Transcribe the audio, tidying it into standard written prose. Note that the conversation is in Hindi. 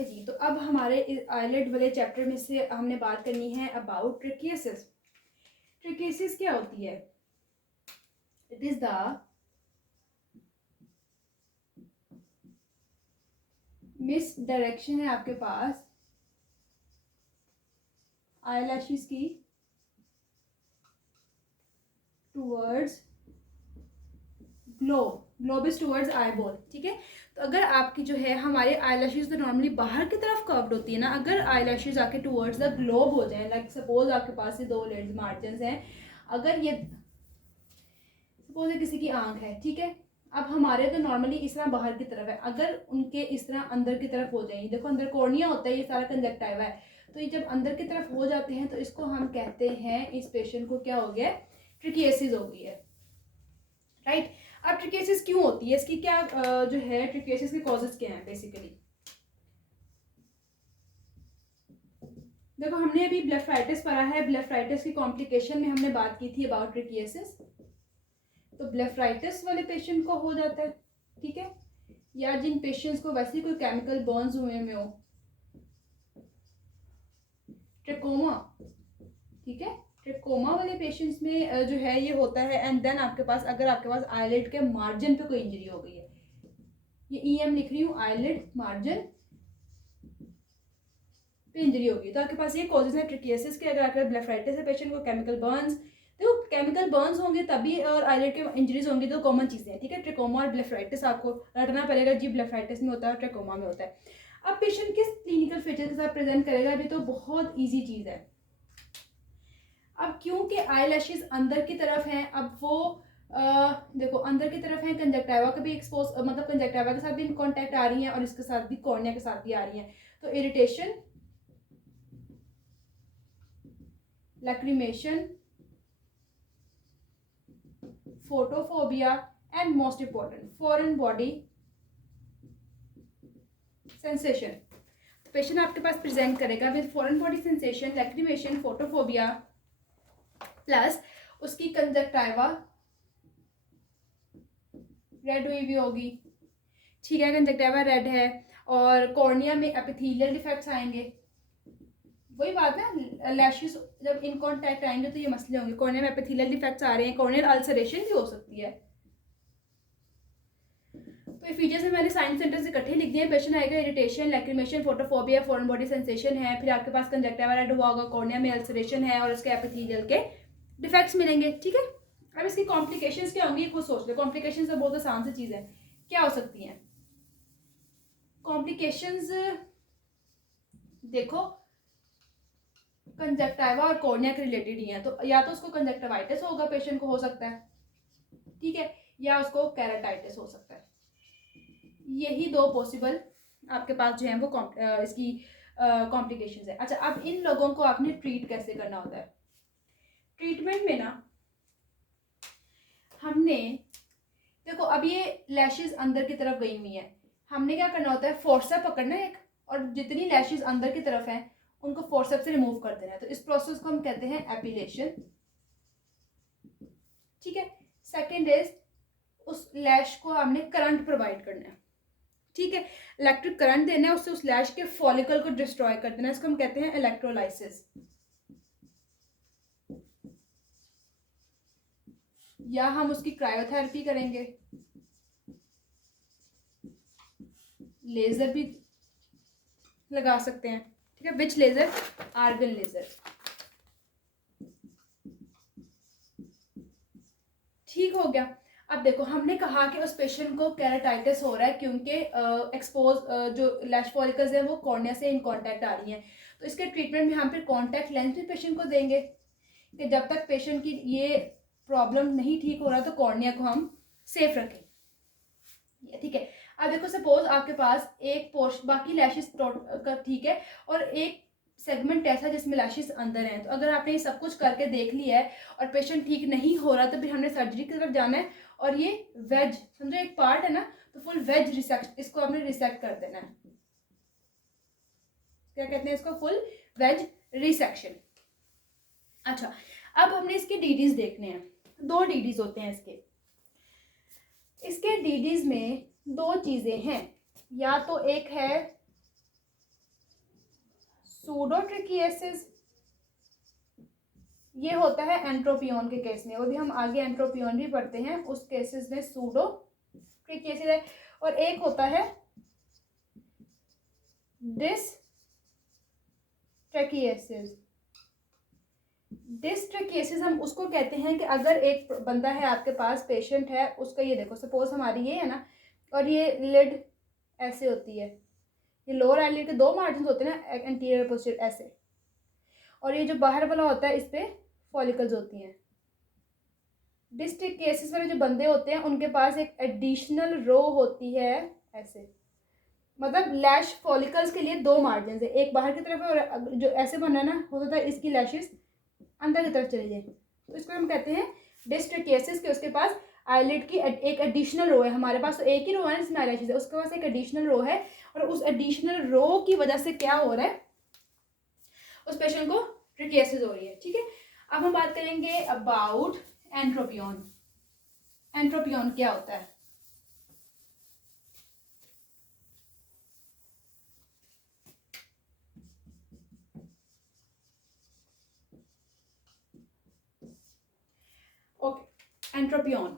ओके जी, तो अब हमारे आईलेट वाले चैप्टर में से हमने बात करनी है अबाउट ट्रिकियसिस। ट्रिकियसिस क्या होती है? It is the miss direction है आपके पास आईलैशेस की towards globe is towards eye ball. ठीक है, तो अगर आपकी जो है हमारे आईलैशेस तो नॉर्मली बाहर की तरफ कर्व्ड होती है ना, अगर आईलैशेस आके टूवर्ड्स द ग्लोब हो जाए, लाइक सपोज आपके पास ये दो लेड्स मार्जिन हैं, अगर ये सपोज किसी की आंख है, ठीक है, अब हमारे तो नॉर्मली इस तरह बाहर की तरफ है, अगर उनके इस तरह अंदर की तरफ हो जाए, देखो अंदर कॉर्निया होता है, ये सारा कंजक्टिवा है, तो ये जब अंदर की तरफ हो जाते हैं तो इसको हम कहते हैं, इस पेशेंट को क्या हो गया, ट्रिकियसिस हो गई है, राइट। अब ट्रिकियसिस क्यों होती है, इसकी क्या जो है ट्रिकियसिस के कॉजेज क्या हैं बेसिकली। देखो हमने अभी ब्लेफराइटिस पढ़ा है, ब्लेफराइटिस की कॉम्प्लिकेशन में हमने बात की थी अबाउट ट्रिकियसिस, तो ब्लेफराइटिस वाले पेशेंट को हो जाता है, ठीक है, या जिन पेशेंट्स को वैसे कोई केमिकल बर्न्स हुए में हो, ट्रिकोमा, ठीक है, ट्रिकोमा वाले पेशेंट्स में जो है ये होता है। एंड देन आपके पास अगर आपके पास आईलिड के मार्जिन पे कोई इंजरी हो गई है, ये ईएम लिख रही हूँ, आईलिड मार्जिन पे इंजरी होगी, तो आपके पास ये कॉजेज है ट्रिकियसिस के। अगर आपके ब्लेफराइटिस है पेशेंट को केमिकल बर्न्स, देखो केमिकल बर्न्स होंगे तभी और आईलिड के इंजरीज होंगी, तो कॉमन चीजें हैं, ठीक है। ट्रिकोमा और ब्लेफराइटिस आपको रटना पड़ेगा जी, ब्लेफराइटिस में होता है और ट्रिकोमा में होता है। अब पेशेंट किस क्लिनिकल फीचर के साथ प्रेजेंट करेगा, अभी तो बहुत ईजी चीज है। अब क्योंकि आईलैशेस अंदर की तरफ हैं, अब वो देखो अंदर की तरफ है, कंजक्टिवा का भी एक्सपोज, मतलब कंजक्टिवा के साथ भी कांटेक्ट आ रही है और इसके साथ भी कॉर्निया के साथ भी आ रही है, तो irritation, lacrimation, photophobia and most important foreign body sensation. तो पेशेंट आपके पास प्रेजेंट करेगा with foreign body sensation, lacrimation, photophobia, plus उसकी कंजक्टिवा रेड हुई भी होगी, ठीक है, कंजक्टिवा रेड है, और कॉर्निया में एपिथेलियल डिफेक्ट्स आएंगे। वही बात है, लैशेस जब इन कांटेक्ट आएंगे तो ये मसले होंगे, कॉर्निया में एपिथेलियल डिफेक्ट्स आ रहे हैं, कॉर्नियल अल्सरेशन भी हो सकती है। तो ये फीचर्स में मैंने साइन सेंटेंस इकट्ठे लिख दिए। पेशेंट आएगा irritation, lacrimation, photophobia, foreign body sensation है, फिर आपके पास कंजक्टिवा रेड हुआ होगा, कॉर्निया में अल्सरेशन है और उसके एपिथेलियल के डिफेक्ट्स मिलेंगे, ठीक है। अब इसकी कॉम्प्लिकेशंस क्या होंगी खुद सोच लो। कॉम्प्लिकेशंस तो बहुत आसान सी चीज है, क्या हो सकती हैं कॉम्प्लिकेशंस, देखो कंजक्टिवा और कॉर्निया के रिलेटेड ही है, तो या तो उसको कंजक्टिवाइटिस होगा पेशेंट को, हो सकता है, ठीक है, या उसको केराटाइटिस हो सकता है। यही दो पॉसिबल आपके पास जो है वो इसकी कॉम्प्लिकेशंस है। अच्छा, अब इन लोगों को आपने ट्रीट कैसे करना होता है। ट्रीटमेंट में ना हमने, देखो अब ये लैशेस अंदर की तरफ गई हुई है, हमने क्या करना होता है, फोर्सेप पकड़ना है एक, और जितनी लैशेस अंदर की तरफ है उनको फोर्सेप से रिमूव कर देना है, तो इस प्रोसेस को हम कहते हैं एपिलेशन, ठीक है। सेकेंड इज उस लैश को हमने करंट प्रोवाइड करना है, ठीक है, इलेक्ट्रिक करंट देना है, उससे उस लैश के फॉलिकल को डिस्ट्रॉय कर देना है, इसको हम कहते हैं इलेक्ट्रोलाइसिस, या हम उसकी क्रायोथेरेपी करेंगे, लेजर भी लगा सकते हैं, ठीक है, विच लेजर, आर्गन लेजर, ठीक हो गया। अब देखो हमने कहा कि उस पेशेंट को केराटाइटिस हो रहा है क्योंकि एक्सपोज जो लैश फॉलिकल्स हैं वो कॉर्निया से इन कांटेक्ट आ रही हैं, तो इसके ट्रीटमेंट में हम फिर कांटेक्ट लेंस भी पेशेंट को देंगे कि जब तक पेशेंट की ये प्रॉब्लम नहीं ठीक हो रहा तो कॉर्निया को हम सेफ रखें, ठीक है। अब देखो सपोज आपके पास एक पोर्शन, बाकी लैशेस ठीक है, और एक सेगमेंट ऐसा जिसमें लैशेस अंदर हैं, तो अगर आपने ये सब कुछ करके देख लिया है और पेशेंट ठीक नहीं हो रहा तो फिर हमने सर्जरी की तरफ जाना है, और ये वेज समझो एक पार्ट है ना, तो फुल वेज रिसेक्ट, इसको हमने रिसेक्ट कर देना है, क्या कहते हैं इसको, फुल वेज रिसेक्शन। अच्छा, अब हमने इसके डीडीज देखने हैं, दो डीडीज होते हैं इसके डीडीज में दो चीजें हैं, या तो एक है ट्रिकिएसिस ये होता है एंट्रोपियन के केस में, और भी हम आगे एंट्रोपियन भी पढ़ते हैं, उस केसेस में सूडो ट्रिकिएसिस है। और एक होता है डिस्ट्रैकिएसिस। डिस्ट्रैकिएसिस हम उसको कहते हैं कि अगर एक बंदा है आपके पास, पेशेंट है, उसका ये देखो सपोज हमारी ये है ना, और ये लिड ऐसे होती है, ये लोअर आईलिड के दो मार्जिन होते हैं ना, एंटीरियर पोस्टीरियर ऐसे, और ये जो बाहर वाला होता है इस पे फॉलिकल्स होती हैं। डिस्ट्रैकिएसिस वाले जो बंदे होते हैं उनके पास एक एडिशनल रो होती है ऐसे, मतलब लैश फॉलिकल्स के लिए दो मार्जिन है, एक बाहर की तरफ है और जो ऐसे बना है ना, हो सकता है इसकी लैशेस अंदर की तरफ चली जाए, तो इसको हम कहते हैं डिस्ट्रैकिएसिस के उसके पास आईलिड की एक एडिशनल रो है। हमारे पास तो एक ही रो है जिसमें आईलैशेस है, उसके पास एक एडिशनल रो है, और उस एडिशनल रो की वजह से क्या हो रहा है, उस पेशेंट को ट्रिकिएसिस हो रही है। ठीक है, अब हम बात करेंगे अबाउट एंट्रोपियन। एंट्रोपियन क्या होता है? Okay, entropion